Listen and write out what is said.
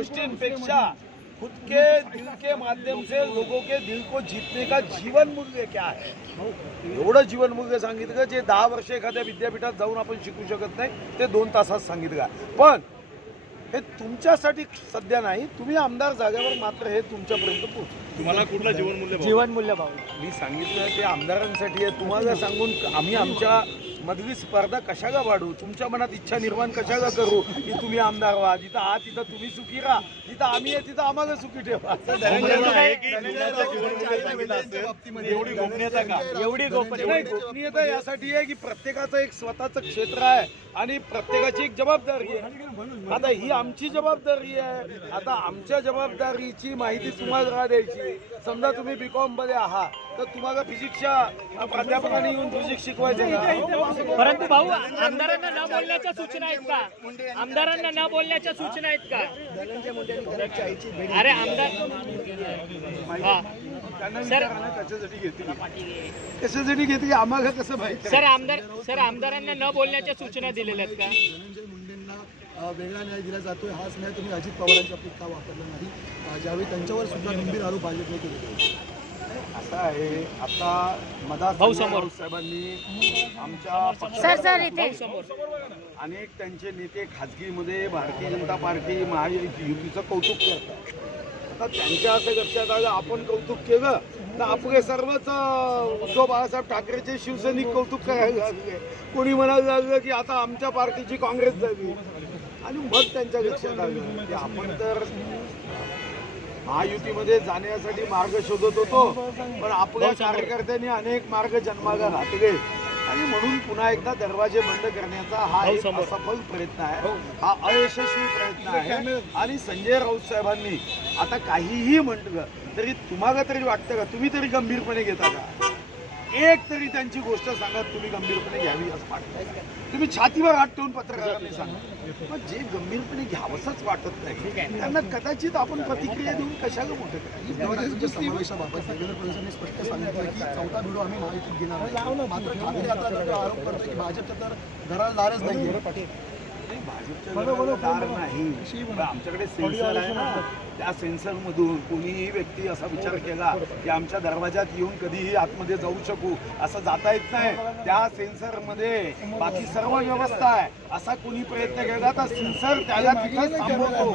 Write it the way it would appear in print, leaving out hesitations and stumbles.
गोष्टींपेक्षा खुद के दिल के माध्यम से लोगों के दिल को जीतने का जीवन मूल्य क्या है, एवढं जीवन मूल्य सांगितलं जे 10 वर्ष एखाद्या विद्यापीठात जाऊन आपण शिकू शकत नाही ते 2 तासात सांगितलं. पण हे तुमच्यासाठी सध्या नाही, तुम्ही आमदार जागेवर मात्र हे तुमच्यापर्यंत पोहोचतो. तुम्हाला कुठला जीवनमूल्य भाव मी सांगितलं ते आमदारांसाठी आहे. तुम्हाला सांगून आम्ही आमच्या मधली स्पर्धा कशाला वाढू, तुमच्या मनात इच्छा निर्माण कशाला करू की तुम्ही आमदार व्हा. जिथं आहात तिथं तुम्ही सुखी राहा, जिथं आम्ही आहे तिथं आम्हाला सुखी ठेवा. एवढी गोपनीयता का? एवढी गोपनीयता यासाठी आहे की प्रत्येकाचं एक स्वतःचं क्षेत्र आहे आणि प्रत्येकाची एक जबाबदारी आहे. आता ही आमची जबाबदारी आहे. आता आमच्या जबाबदारीची माहिती तुम्हाला द्यायची. समजा तुम्ही बीकॉम मध्ये आहात तर तुम्हाला फिजिक्सच्या प्राध्यापकांनी येऊन फिजिक्स शिकवायचं. परंतु भाऊ, आमदारांना न बोलण्याच्या सूचना आहेत का? आमदारांना न बोलण्याच्या सूचना आहेत का? अरे आमदार कशासाठी घेतली आम्हाला कसं माहिती? सर आमदारांना न बोलण्याच्या सूचना दिलेल्या आहेत का? धनंजय मुंडेंना वेगळा न्याय दिला जातोय. हाच न्याय तुम्ही अजित पवारांच्या बाबतीत का वापरला नाही, ज्यावेळी त्यांच्यावर सुद्धा गंभीर आरोप भाजपने केले? असं आहे, आता भाऊ समोर साहेबांनी आमच्या पक्षात समोर अनेक त्यांचे नेते खाजगीमध्ये भारतीय जनता पार्टी महायुतीचं कौतुक करतात. आता त्यांच्या असं लक्षात आलं आपण कौतुक केलं तर आपले सर्वच उद्धव बाळासाहेब ठाकरेचे शिवसैनिक कौतुक करायला लागले. कोणी म्हणायला लागलं की आता आमच्या पार्टीची काँग्रेस झाली. आणि मग त्यांच्या लक्षात आलं की आपण तर महायुतीमध्ये जाण्यासाठी मार्ग शोधत होतो, पण आपल्या कार्यकर्त्यांनी अनेक मार्ग जन्माला घातले आणि म्हणून पुन्हा एकदा दरवाजे बंद करण्याचा हा एक असफल प्रयत्न आहे, हा अयशस्वी प्रयत्न आहे. आणि संजय राऊत साहेबांनी आता काहीही म्हटलं तरी तुम्हाला तरी वाटतं का, तुम्ही तरी गंभीरपणे घेता का? एक तरी त्यांची गोष्ट सांगा तुम्ही गंभीरपणे घ्यावी असं वाटतं. तुम्ही छातीवर हात ठेवून पत्रकारांनी सांगा, पण जे गंभीरपणे घ्यावंसंच वाटत नाही त्यांना कदाचित आपण प्रतिक्रिया देऊन कशाला मोठं करायचं. समावेशाबाबत देवेंद्र फडणवीसांनी स्पष्ट सांगितलं की 4था व्हिडिओ आम्ही महायुतीत घेणार नाही. मात्र ठाकरे आता आरोप करतो की भाजपच्या तर घराला दारच नाहीये. भाजपच्या नाही, आमच्याकडे सेन्सर आहे ना, त्या सेन्सर मधून कोणीही व्यक्ती असा विचार केला की आमच्या दरवाजात येऊन कधीही आतमध्ये जाऊ शकू असं जाता येत नाही. त्या सेन्सर मध्ये बाकी सर्व व्यवस्था आहे. असा कोणी प्रयत्न केला तर सेन्सर त्याला तिथं थांबवतो.